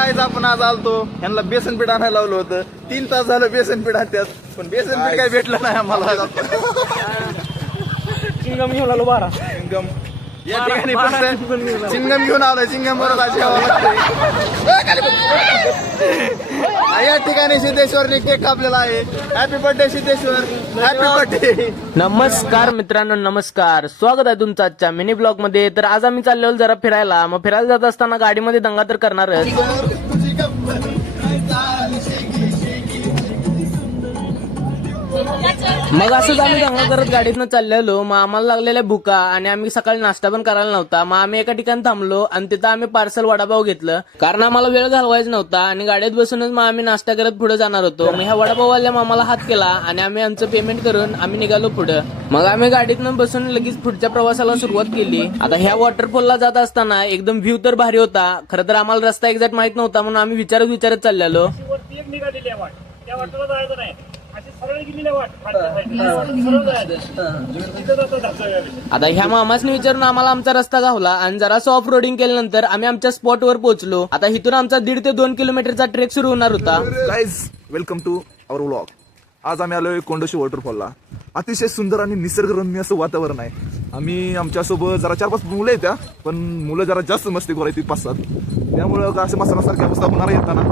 काय आपण आज आलतो ह्यांना बेसन पीठ आणायला लावलं होतं. 3 तास झालं बेसन पीठ आणत्यात, पण बेसन पीठ काय भेटलं नाही आम्हाला. चिंगम घेऊन आलो 12. चिंगम या ठिकाणी फक्त चिंगम घेऊन आलोय. चिंगम बरोबर आज यावं लागतंय. या ठिकाणी सिद्धेश्वरने केक कापलेला आहे. Happy birthday Siddheshwar, happy birthday. नमस्कार मित्रांनो, नमस्कार. स्वागत आहे तुमचं आजच्या मिनी ब्लॉग मध्ये. तर आज आम्ही चाललेलो जरा फिरायला. मग फिरायला जात असताना गाडीमध्ये दंगा तर करणारच. मग असंच आम्ही दंगा करत गाडीतनं चाललेलो. मग आम्हाला लागलेल्या भुका आणि आम्ही सकाळी नाश्ता पण करायला नव्हता. मग आम्ही एका ठिकाणी थांबलो आणि तिथं आम्ही पार्सल वडापाव घेतलं, कारण आम्हाला वेळ घालवायचा नव्हता. आणि गाडीत बसूनच मग आम्ही नाश्ता करत पुढे जाणार होतो. मग ह्या वडापाववाल्या आम्हाला हात केला आणि आम्ही आमचं पेमेंट करून आम्ही निघालो पुढे. मग आम्ही गाडीतनं बसून लगेच पुढच्या प्रवासाला सुरुवात केली. आता ह्या वॉटरफॉलला जात असताना एकदम व्ह्यू तर भारी होता. खरं तर आम्हाला रस्ता एक्झॅक्ट माहित नव्हता, म्हणून आम्ही विचारत चाललेलो. आता ह्या मामासने विचारून आम्हाला आमचा रस्ता गावला आणि जरासं ऑफ रोडिंग केल्यानंतर आम्ही आमच्या स्पॉटवर पोहोचलो. आता इथून आमचा 1.5 ते 2 किलोमीटरचा ट्रेक सुरू होणार होता. Guys, welcome to our vlog. आज आम्ही आलोय कोंडोशी वॉटरफॉलला. अतिशय सुंदर आणि निसर्गरम्य असं वातावरण आहे. आम्ही आमच्यासोबत जरा 4-5 मुलं आहेत, पण मुलं जरा जास्त मस्ती करायची 5-7. त्यामुळं का असं मसरासारखी अवस्था होणार येताना.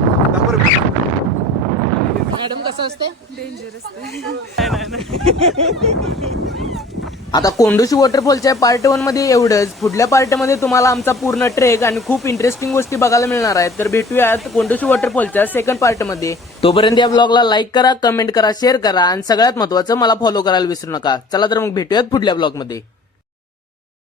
मॅडम कसं असते? आता कोंडोशी वॉटरफॉलच्या पार्ट 1 मध्ये एवढंच. पुढल्या पार्ट मध्ये तुम्हाला आमचा पूर्ण ट्रेक आणि खूप इंटरेस्टिंग गोष्टी बघायला मिळणार आहेत. तर भेटूयात कोंडोशी वॉटरफॉलच्या सेकंड पार्ट मध्ये. तोपर्यंत या ब्लॉगला लाईक करा, कमेंट करा, शेअर करा आणि सगळ्यात महत्वाचं मला फॉलो करायला विसरू नका. चला तर मग भेटूयात पुढल्या ब्लॉग मध्ये.